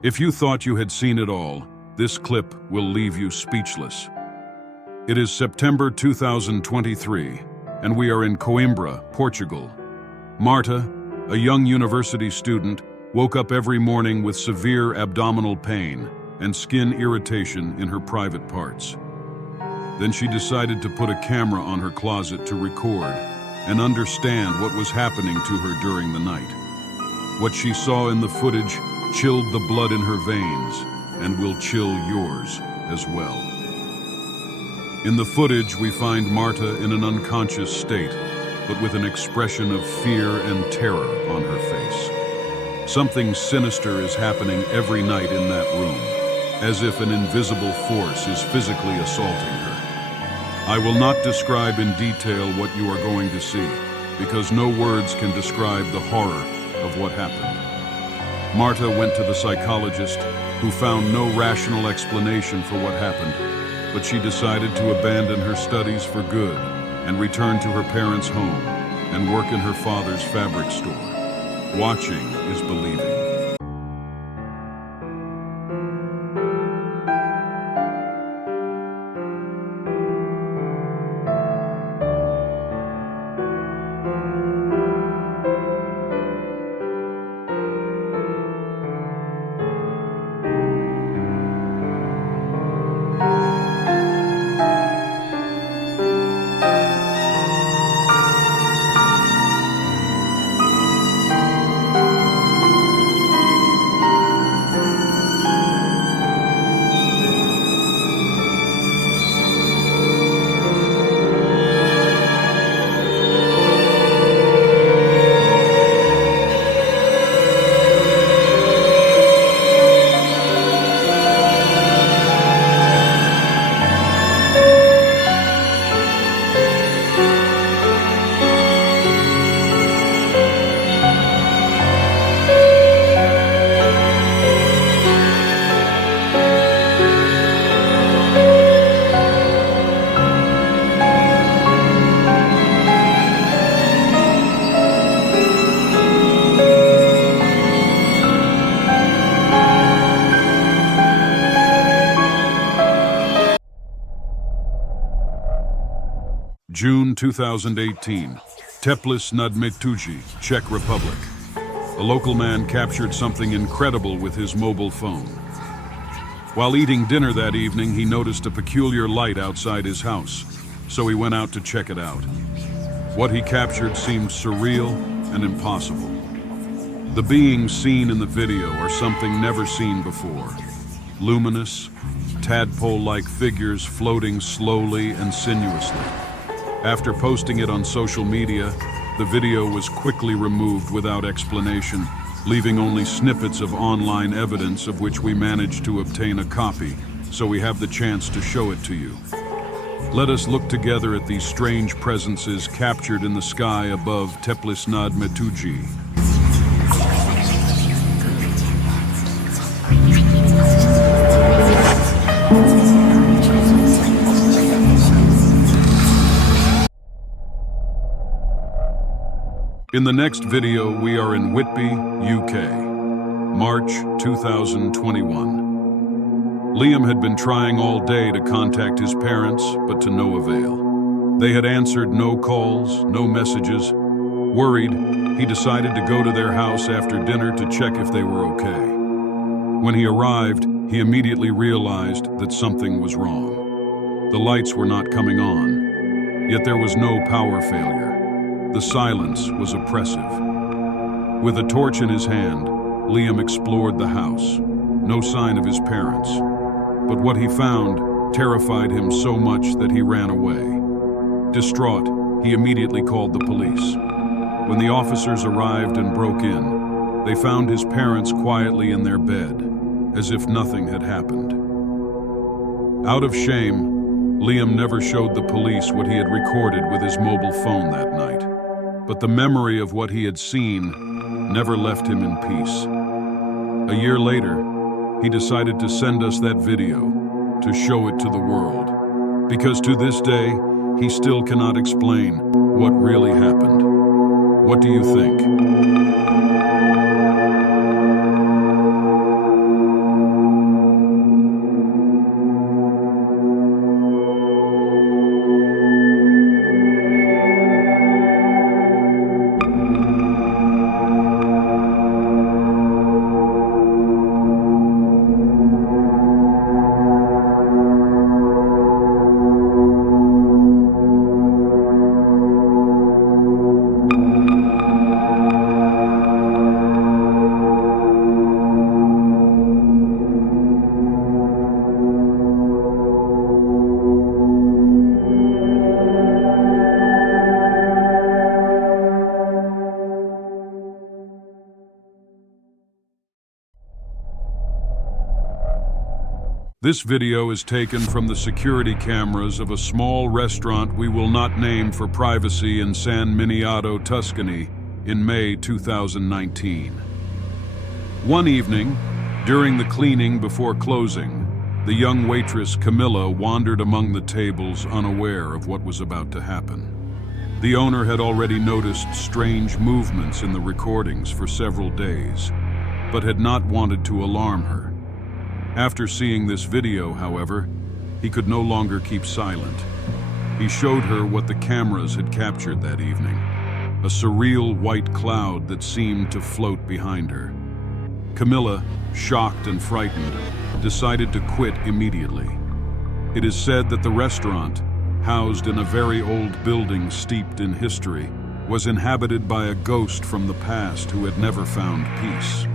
If you thought you had seen it all, this clip will leave you speechless. It is September 2023, and we are in Coimbra, Portugal. Marta, a young university student, woke up every morning with severe abdominal pain and skin irritation in her private parts. Then she decided to put a camera on her closet to record and understand what was happening to her during the night. What she saw in the footage chilled the blood in her veins and will chill yours as well. In the footage, we find Marta in an unconscious state, but with an expression of fear and terror on her face. Something sinister is happening every night in that room, as if an invisible force is physically assaulting her. I will not describe in detail what you are going to see, because no words can describe the horror of what happened. Marta went to the psychologist, who found no rational explanation for what happened, but she decided to abandon her studies for good and return to her parents' home and work in her father's fabric store. Watching is believing. June 2018, Teplice nad Metuji, Czech Republic. A local man captured something incredible with his mobile phone. While eating dinner that evening, he noticed a peculiar light outside his house, so he went out to check it out. What he captured seemed surreal and impossible. The beings seen in the video are something never seen before. Luminous, tadpole-like figures floating slowly and sinuously. After posting it on social media, the video was quickly removed without explanation, leaving only snippets of online evidence of which we managed to obtain a copy, so we have the chance to show it to you. Let us look together at these strange presences captured in the sky above Teplice nad Metuji. In the next video, we are in Whitby, UK, March 2021. Liam had been trying all day to contact his parents, but to no avail. They had answered no calls, no messages. Worried, he decided to go to their house after dinner to check if they were okay. When he arrived, he immediately realized that something was wrong. The lights were not coming on, yet there was no power failure. The silence was oppressive. With a torch in his hand, Liam explored the house. No sign of his parents. But what he found terrified him so much that he ran away. Distraught, he immediately called the police. When the officers arrived and broke in, they found his parents quietly in their bed, as if nothing had happened. Out of shame, Liam never showed the police what he had recorded with his mobile phone that night. But the memory of what he had seen never left him in peace. A year later, he decided to send us that video to show it to the world, because to this day, he still cannot explain what really happened. What do you think? This video is taken from the security cameras of a small restaurant we will not name for privacy in San Miniato, Tuscany, in May 2019. One evening, during the cleaning before closing, the young waitress Camilla wandered among the tables unaware of what was about to happen. The owner had already noticed strange movements in the recordings for several days, but had not wanted to alarm her. After seeing this video, however, he could no longer keep silent. He showed her what the cameras had captured that evening, a surreal white cloud that seemed to float behind her. Camilla, shocked and frightened, decided to quit immediately. It is said that the restaurant, housed in a very old building steeped in history, was inhabited by a ghost from the past who had never found peace.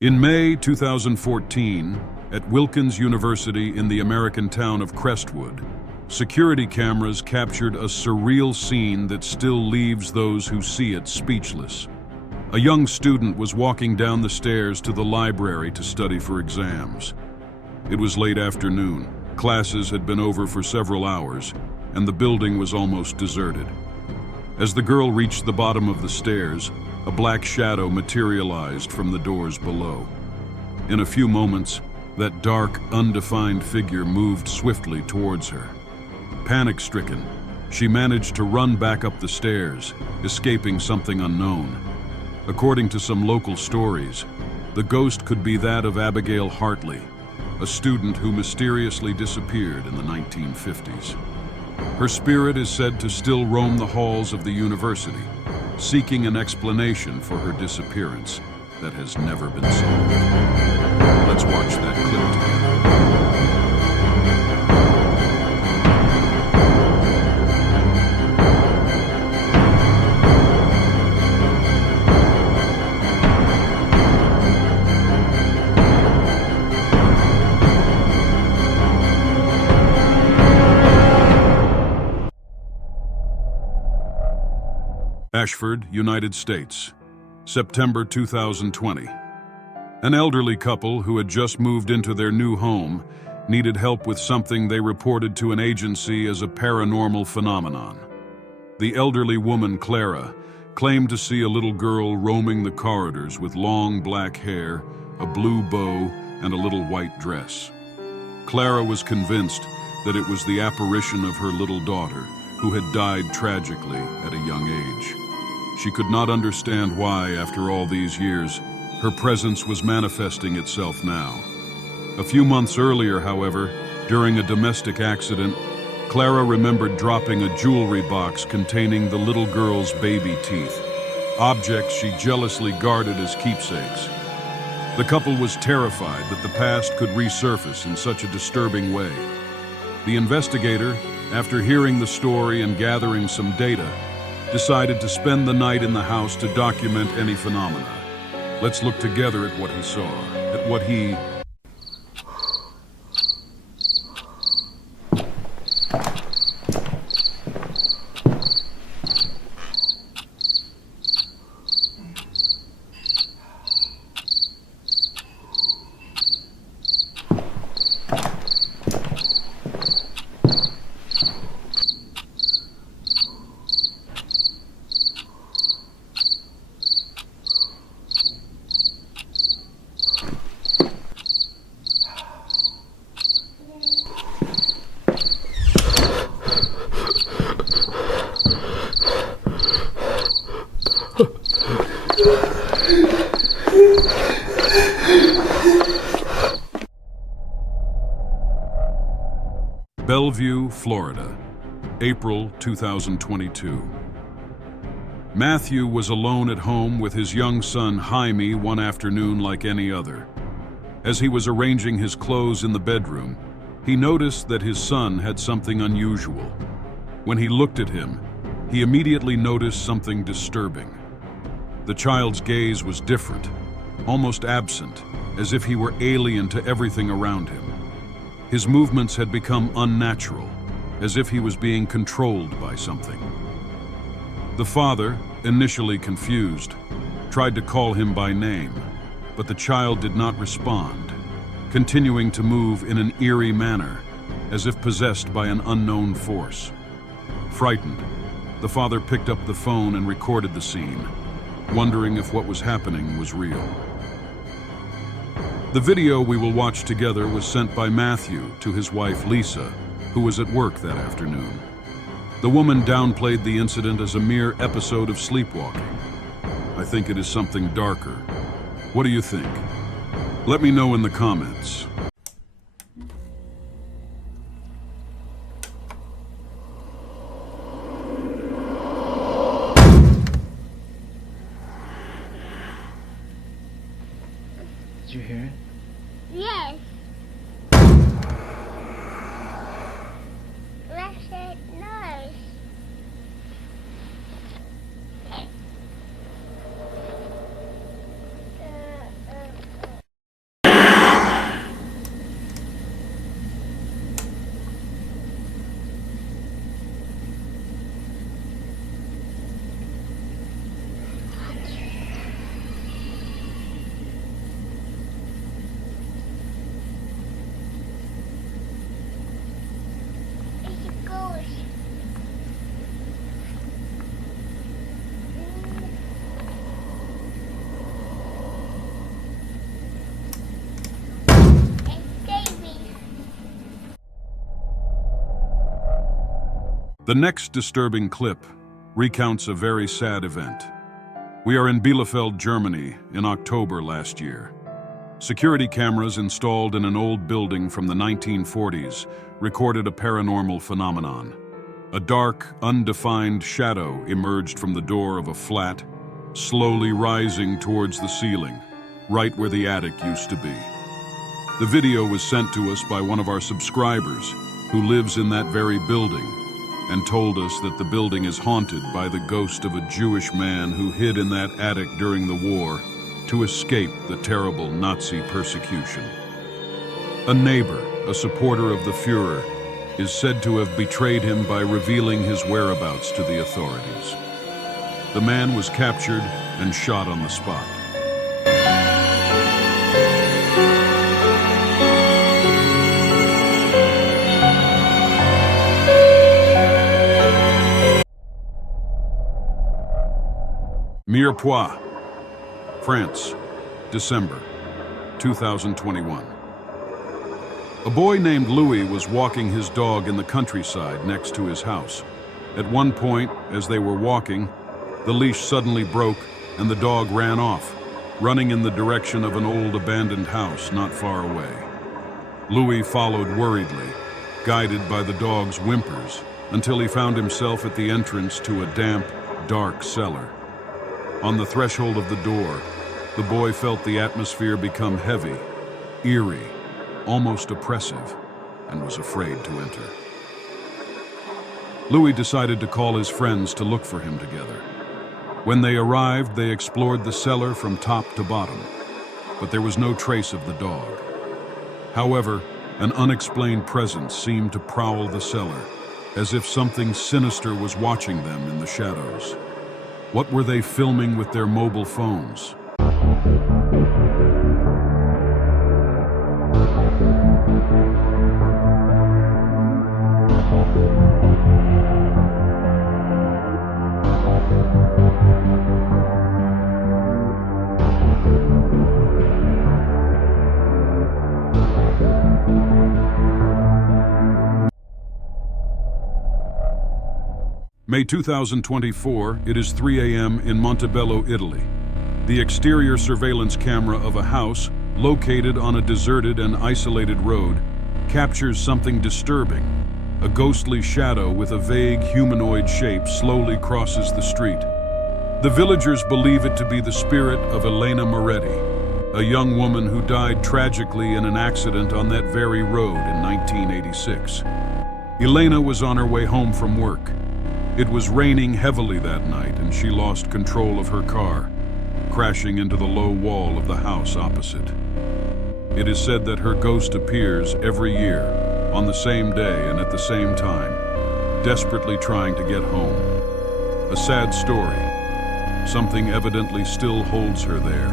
In May 2014, at Wilkins University in the American town of Crestwood, security cameras captured a surreal scene that still leaves those who see it speechless. A young student was walking down the stairs to the library to study for exams. It was late afternoon, classes had been over for several hours, and the building was almost deserted. As the girl reached the bottom of the stairs, a black shadow materialized from the doors below. In a few moments, that dark, undefined figure moved swiftly towards her. Panic-stricken, she managed to run back up the stairs, escaping something unknown. According to some local stories, the ghost could be that of Abigail Hartley, a student who mysteriously disappeared in the 1950s. Her spirit is said to still roam the halls of the university, seeking an explanation for her disappearance that has never been solved. Let's watch that clip together. Ashford, United States, September 2020. An elderly couple who had just moved into their new home needed help with something they reported to an agency as a paranormal phenomenon. The elderly woman, Clara, claimed to see a little girl roaming the corridors with long black hair, a blue bow, and a little white dress. Clara was convinced that it was the apparition of her little daughter, who had died tragically at a young age. She could not understand why, after all these years, her presence was manifesting itself now. A few months earlier, however, during a domestic accident, Clara remembered dropping a jewelry box containing the little girl's baby teeth, objects she jealously guarded as keepsakes. The couple was terrified that the past could resurface in such a disturbing way. The investigator, after hearing the story and gathering some data, decided to spend the night in the house to document any phenomena. Let's look together at what he saw, at what he... Bellevue, Florida, April 2022. Matthew was alone at home with his young son Jaime one afternoon like any other. As he was arranging his clothes in the bedroom, he noticed that his son had something unusual. When he looked at him, he immediately noticed something disturbing. The child's gaze was different, almost absent, as if he were alien to everything around him. His movements had become unnatural, as if he was being controlled by something. The father, initially confused, tried to call him by name, but the child did not respond, continuing to move in an eerie manner, as if possessed by an unknown force. Frightened, the father picked up the phone and recorded the scene, wondering if what was happening was real. The video we will watch together was sent by Matthew to his wife Lisa, who was at work that afternoon. The woman downplayed the incident as a mere episode of sleepwalking. I think it is something darker. What do you think? Let me know in the comments. Did you hear it? Yes. Let's say nice. It's a ghost. It's Davy. The next disturbing clip recounts a very sad event. We are in Bielefeld, Germany, in October last year. Security cameras installed in an old building from the 1940s recorded a paranormal phenomenon. A dark, undefined shadow emerged from the door of a flat, slowly rising towards the ceiling, right where the attic used to be. The video was sent to us by one of our subscribers who lives in that very building and told us that the building is haunted by the ghost of a Jewish man who hid in that attic during the war to escape the terrible Nazi persecution. A neighbor, a supporter of the Führer, is said to have betrayed him by revealing his whereabouts to the authorities. The man was captured and shot on the spot. Mirepoix, France, December 2021. A boy named Louis was walking his dog in the countryside next to his house. At one point, as they were walking, the leash suddenly broke and the dog ran off, running in the direction of an old abandoned house not far away. Louis followed worriedly, guided by the dog's whimpers, until he found himself at the entrance to a damp, dark cellar. On the threshold of the door, the boy felt the atmosphere become heavy, eerie, almost oppressive, and was afraid to enter. Louis decided to call his friends to look for him together. When they arrived, they explored the cellar from top to bottom, but there was no trace of the dog. However, an unexplained presence seemed to prowl the cellar, as if something sinister was watching them in the shadows. What were they filming with their mobile phones? May 2024, it is 3 a.m. in Montebello, Italy. The exterior surveillance camera of a house, located on a deserted and isolated road, captures something disturbing. A ghostly shadow with a vague humanoid shape slowly crosses the street. The villagers believe it to be the spirit of Elena Moretti, a young woman who died tragically in an accident on that very road in 1986. Elena was on her way home from work. It was raining heavily that night and she lost control of her car, crashing into the low wall of the house opposite. It is said that her ghost appears every year, on the same day and at the same time, desperately trying to get home. A sad story. Something evidently still holds her there.